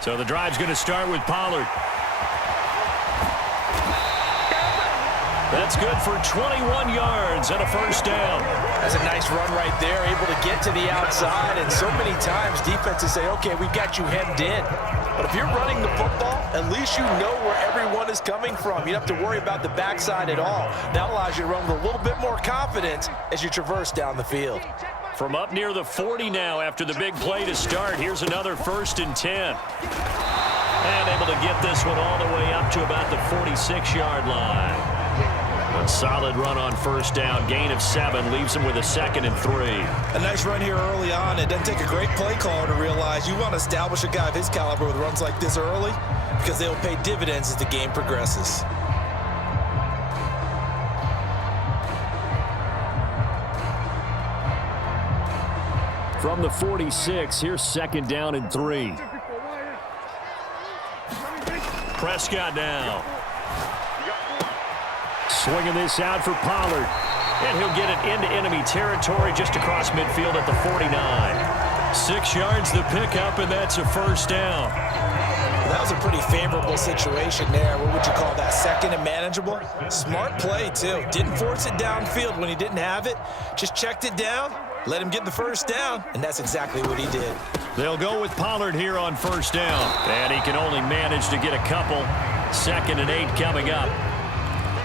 So the drive's going to start with Pollard. That's good for 21 yards and a first down. That's a nice run right there, able to get to the outside. And so many times defenses say, okay, we got you hemmed in. But if you're running the football, at least you know where everyone is coming from. You don't have to worry about the backside at all. That allows you to run with a little bit more confidence as you traverse down the field. From up near the 40 now after the big play to start, here's another 1st and 10. And able to get this one all the way up to about the 46-yard line. A solid run on first down. Gain of 7 leaves him with a 2nd and 3. A nice run here early on. It doesn't take a great play caller to realize you want to establish a guy of his caliber with runs like this early because they'll pay dividends as the game progresses. From the 46, here's 2nd down and 3. Prescott now. Swinging this out for Pollard. And he'll get it into enemy territory just across midfield at the 49. 6 yards the pickup, and that's a first down. That was a pretty favorable situation there. What would you call that? 2nd and manageable? Smart play, too. Didn't force it downfield when he didn't have it. Just checked it down, let him get the first down, and that's exactly what he did. They'll go with Pollard here on first down. And he can only manage to get a couple. 2nd and 8 coming up.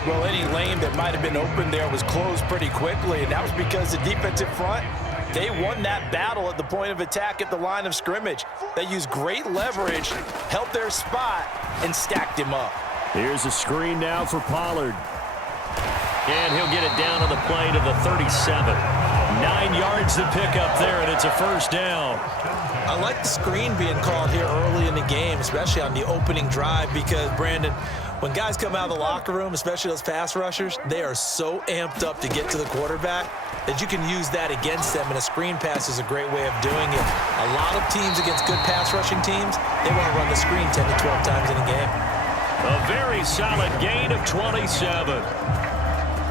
Well, any lane that might have been open there was closed pretty quickly, and that was because the defensive front, they won that battle at the point of attack at the line of scrimmage. They used great leverage, held their spot, and stacked him up. Here's a screen now for Pollard. And he'll get it down on the play to the 37. 9 yards to pick up there, and it's a first down. I like the screen being called here early in the game, especially on the opening drive, because, Brandon, when guys come out of the locker room, especially those pass rushers, they are so amped up to get to the quarterback that you can use that against them, and a screen pass is a great way of doing it. A lot of teams against good pass rushing teams, they want to run the screen 10 to 12 times in a game. A very solid gain of 27.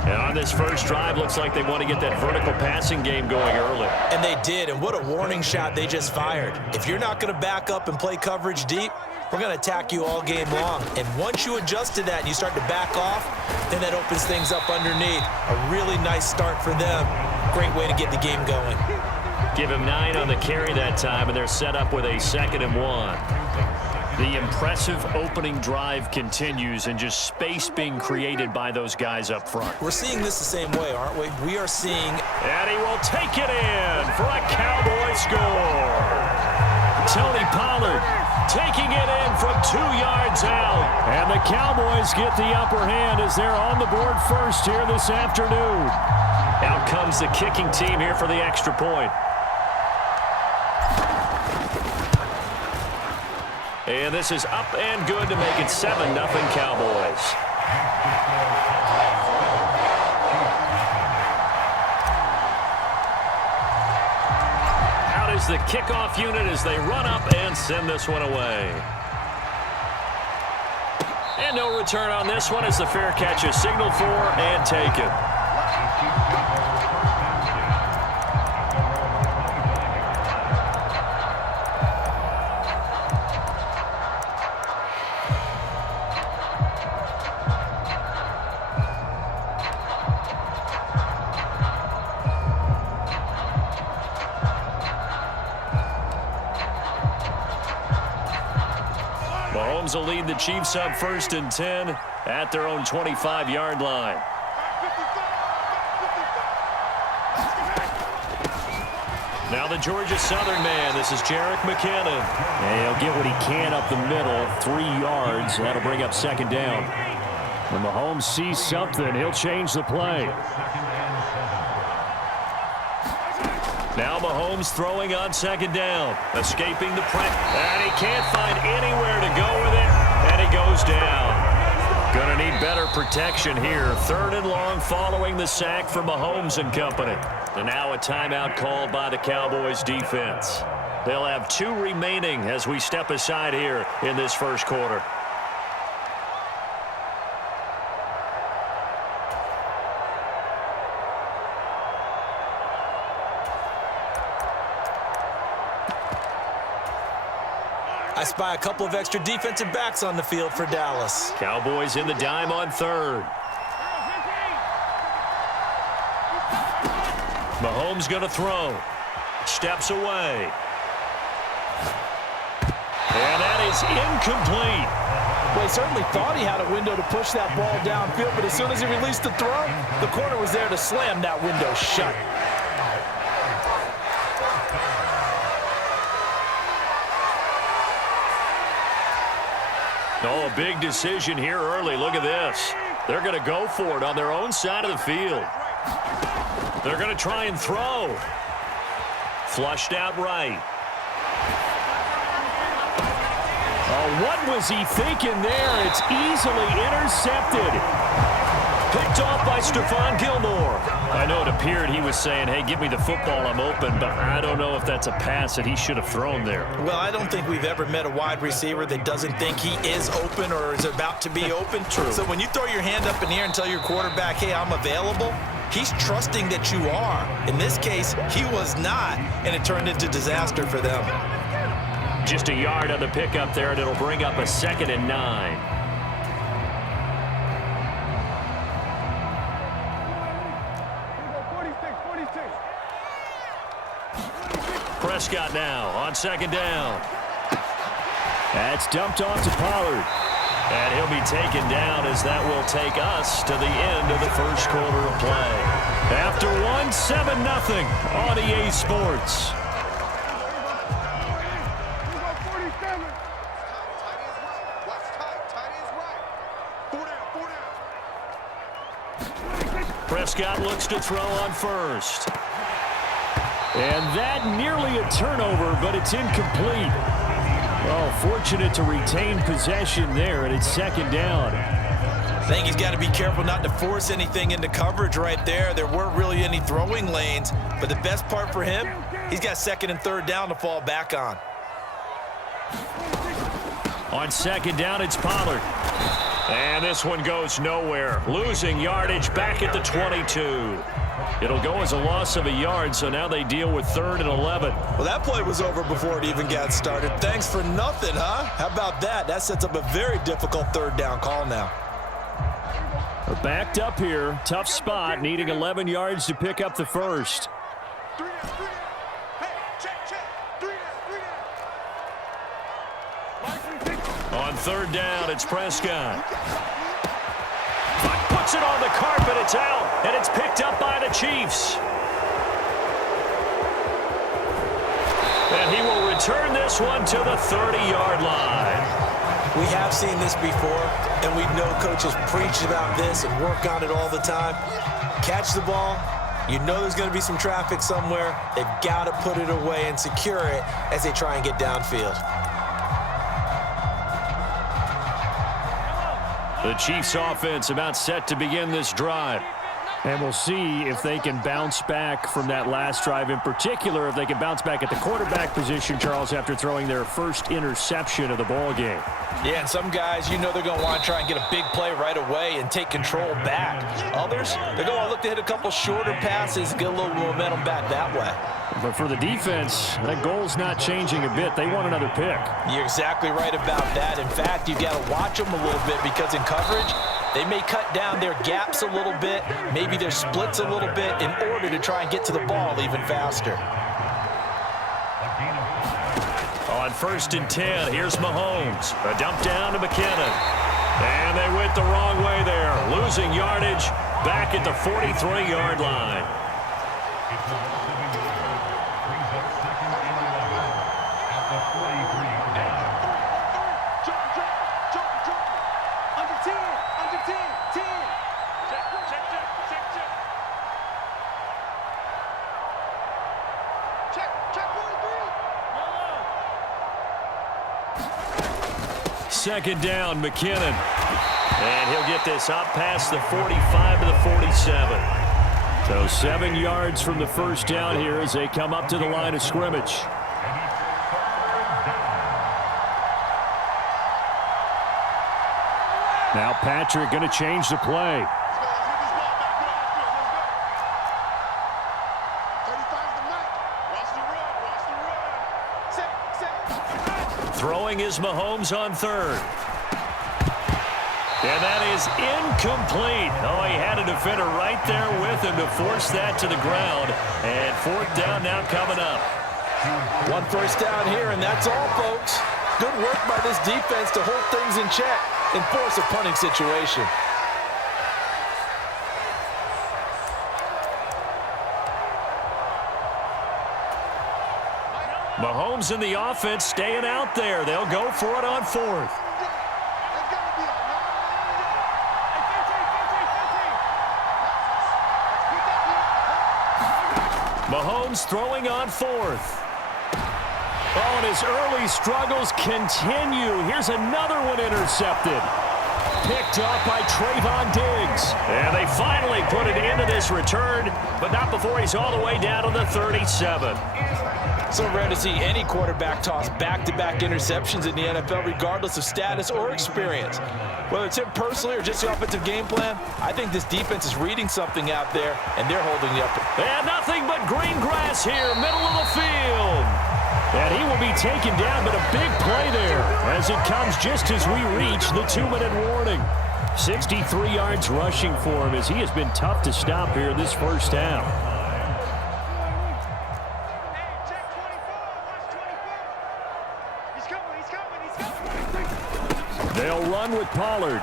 And on this first drive, looks like they want to get that vertical passing game going early. And they did, and what a warning shot they just fired. If you're not going to back up and play coverage deep, we're going to attack you all game long. And once you adjust to that and you start to back off, then that opens things up underneath. A really nice start for them. Great way to get the game going. Give him 9 on the carry that time, and they're set up with a 2nd and 1. The impressive opening drive continues, and just space being created by those guys up front. We're seeing this the same way, aren't we? We are seeing... And he will take it in for a Cowboy score. Tony Pollard taking it in from 2 yards out. And the Cowboys get the upper hand as they're on the board first here this afternoon. Out comes the kicking team here for the extra point. And this is up and good to make it 7-0 Cowboys. Out is the kickoff unit as they run up and send this one away. And no return on this one as the fair catch is signaled for and taken. Mahomes will lead the Chiefs up 1st and 10 at their own 25-yard line. Now the Georgia Southern man. This is Jerick McKinnon. And he'll get what he can up the middle. 3 yards. That'll bring up 2nd down. When Mahomes sees something, he'll change the play. Now Mahomes throwing on 2nd down. Escaping the press. And he can't find anywhere to go with it. And he goes down. Gonna need better protection here. 3rd and long following the sack for Mahomes and company. And now a timeout called by the Cowboys defense. They'll have 2 remaining as we step aside here in this first quarter. I spy a couple of extra defensive backs on the field for Dallas. Cowboys in the dime on third. Mahomes going to throw. Steps away. And that is incomplete. Well, he certainly thought he had a window to push that ball downfield, but as soon as he released the throw, the corner was there to slam that window shut. Oh, a big decision here early. Look at this. They're going to go for it on their own side of the field. They're going to try and throw. Flushed out right. Oh, what was he thinking there? It's easily intercepted. Picked off by Stephon Gilmore. I know it appeared he was saying, hey, give me the football, I'm open, but I don't know if that's a pass that he should have thrown there. Well, I don't think we've ever met a wide receiver that doesn't think he is open or is about to be open. True. So when you throw your hand up in the air and tell your quarterback, hey, I'm available, he's trusting that you are. In this case, he was not, and it turned into disaster for them. Just a yard on the pickup there, and it'll bring up a 2nd and 9. Prescott now on 2nd down. That's dumped off to Pollard. And he'll be taken down as that will take us to the end of the first quarter of play. After one, 7-0 on EA Sports. Prescott looks to throw on first. And that nearly a turnover, but it's incomplete. Well, fortunate to retain possession there, and it's 2nd down. I think he's got to be careful not to force anything into coverage right there. There weren't really any throwing lanes, but the best part for him, he's got 2nd and 3rd down to fall back on. On 2nd down, it's Pollard. And this one goes nowhere. Losing yardage back at the 22. It'll go as a loss of a yard, so now they deal with 3rd and 11. Well, that play was over before it even got started. Thanks for nothing, huh? How about that? That sets up a very difficult 3rd down call now. Backed up here. Tough spot, needing 11 yards to pick up the first. On 3rd down, it's Prescott. Puts it on the carpet, it's out, and it's picked up by the Chiefs. And he will return this one to the 30-yard line. We have seen this before, and we know coaches preach about this and work on it all the time. Catch the ball. You know there's going to be some traffic somewhere. They've got to put it away and secure it as they try and get downfield. The Chiefs offense about set to begin this drive. And we'll see if they can bounce back from that last drive. In particular, if they can bounce back at the quarterback position, Charles, after throwing their first interception of the ball game. Yeah, and some guys, you know they're going to want to try and get a big play right away and take control back. Others, they're going to look to hit a couple shorter passes and get a little momentum back that way. But for the defense, that goal's not changing a bit. They want another pick. You're exactly right about that. In fact, you've got to watch them a little bit because in coverage, they may cut down their gaps a little bit, maybe their splits a little bit in order to try and get to the ball even faster. On 1st and 10, here's Mahomes. A dump down to McKinnon. And they went the wrong way there. Losing yardage back at the 43-yard line. Second down, McKinnon. And he'll get this up past the 45 to the 47. So 7 yards from the first down here as they come up to the line of scrimmage. Now Patrick going to change the play. Throwing is Mahomes on third. And that is incomplete. Oh, he had a defender right there with him to force that to the ground. And fourth down now coming up. One first down here, and that's all, folks. Good work by this defense to hold things in check and force a punting situation. Mahomes and the offense staying out there. They'll go for it on fourth. Mahomes throwing on fourth. Oh, and his early struggles continue. Here's another one intercepted. Picked off by Trayvon Diggs. And they finally put it into this return, but not before he's all the way down to the 37. So rare to see any quarterback toss back-to-back interceptions in the NFL, regardless of status or experience. Whether it's him personally or just the offensive game plan, I think this defense is reading something out there, and they're holding you up. And nothing but green grass here, middle of the field. And he will be taken down, but a big play there as it comes just as we reach the 2-minute warning. 63 yards rushing for him as he has been tough to stop here in this first half. They'll run with Pollard.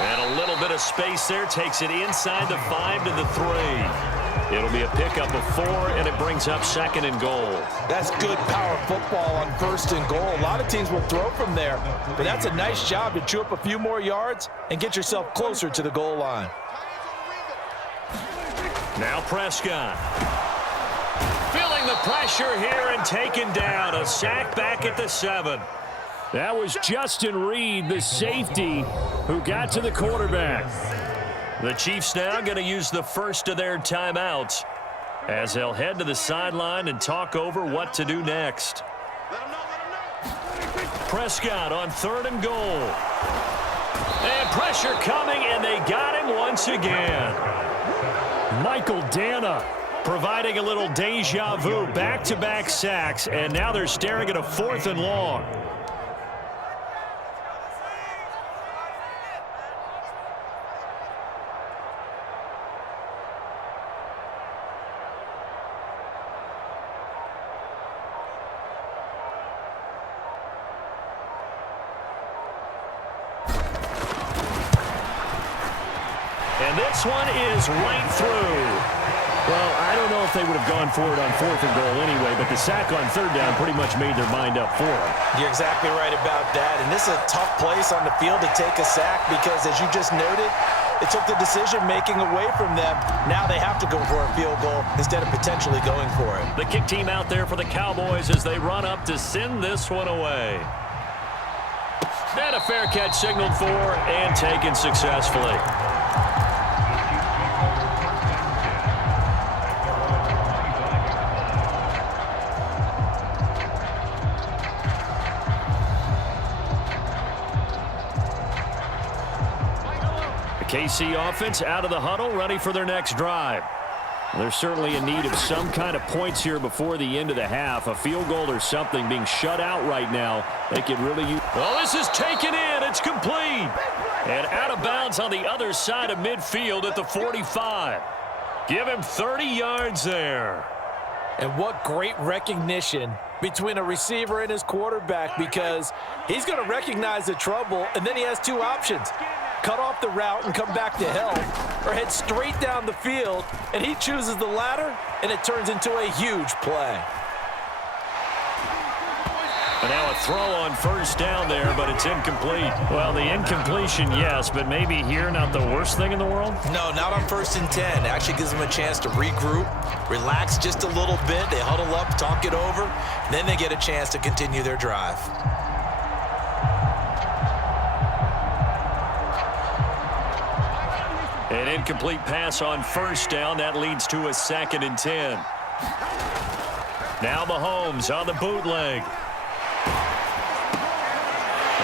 And a little bit of space there takes it inside the 5 to the 3. It'll be a pickup of 4, and it brings up 2nd and goal. That's good power football on 1st and goal. A lot of teams will throw from there, but that's a nice job to chew up a few more yards and get yourself closer to the goal line. Now Prescott. Feeling the pressure here and taken down. A sack back at the 7. That was Justin Reed, the safety, who got to the quarterback. The Chiefs now going to use the first of their timeouts as they'll head to the sideline and talk over what to do next. Prescott on 3rd and goal. And pressure coming, and they got him once again. Michael Dana providing a little deja vu, back-to-back sacks, and now they're staring at a 4th and long. And this one is right through. Well, I don't know if they would have gone for it on 4th and goal anyway, but the sack on 3rd down pretty much made their mind up for it. You're exactly right about that. And this is a tough place on the field to take a sack because, as you just noted, it took the decision-making away from them. Now they have to go for a field goal instead of potentially going for it. The kick team out there for the Cowboys as they run up to send this one away. And a fair catch signaled for and taken successfully. KC offense out of the huddle, ready for their next drive. They're certainly in need of some kind of points here before the end of the half. A field goal or something being shut out right now. They could really use... Well, this is taken in. It's complete. And out of bounds on the other side of midfield at the 45. Give him 30 yards there. And what great recognition between a receiver and his quarterback, because he's going to recognize the trouble, and then he has 2 options. Cut off the route and come back to help, or head straight down the field, and he chooses the latter, and it turns into a huge play. And now a throw on 1st down there, but it's incomplete. Well, the incompletion, yes, but maybe here not the worst thing in the world? No, not on 1st and 10. It actually gives them a chance to regroup, relax just a little bit. They huddle up, talk it over, and then they get a chance to continue their drive. An incomplete pass on 1st down. That leads to a 2nd and 10. Now Mahomes on the bootleg.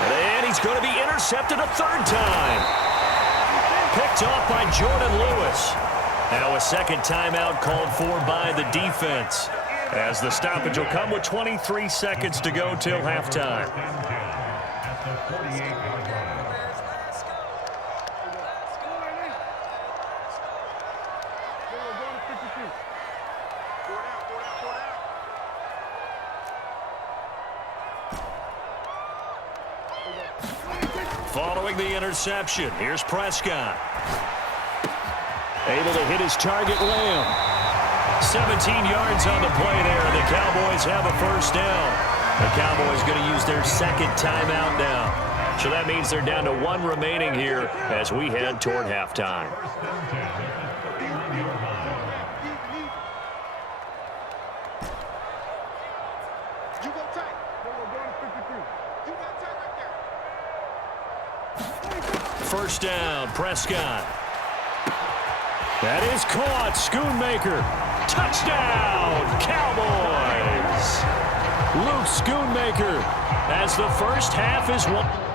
And he's going to be intercepted a 3rd time. Picked off by Jordan Lewis. Now a 2nd timeout called for by the defense. As the stoppage will come with 23 seconds to go till halftime. Following the interception, here's Prescott. Able to hit his target, Lamb. 17 yards on the play there, and the Cowboys have a first down. The Cowboys going to use their second timeout now. So that means they're down to one remaining here as we head toward halftime. First down, Prescott. That is caught. Schoonmaker. Touchdown, Cowboys. Luke Schoonmaker as the first half is won.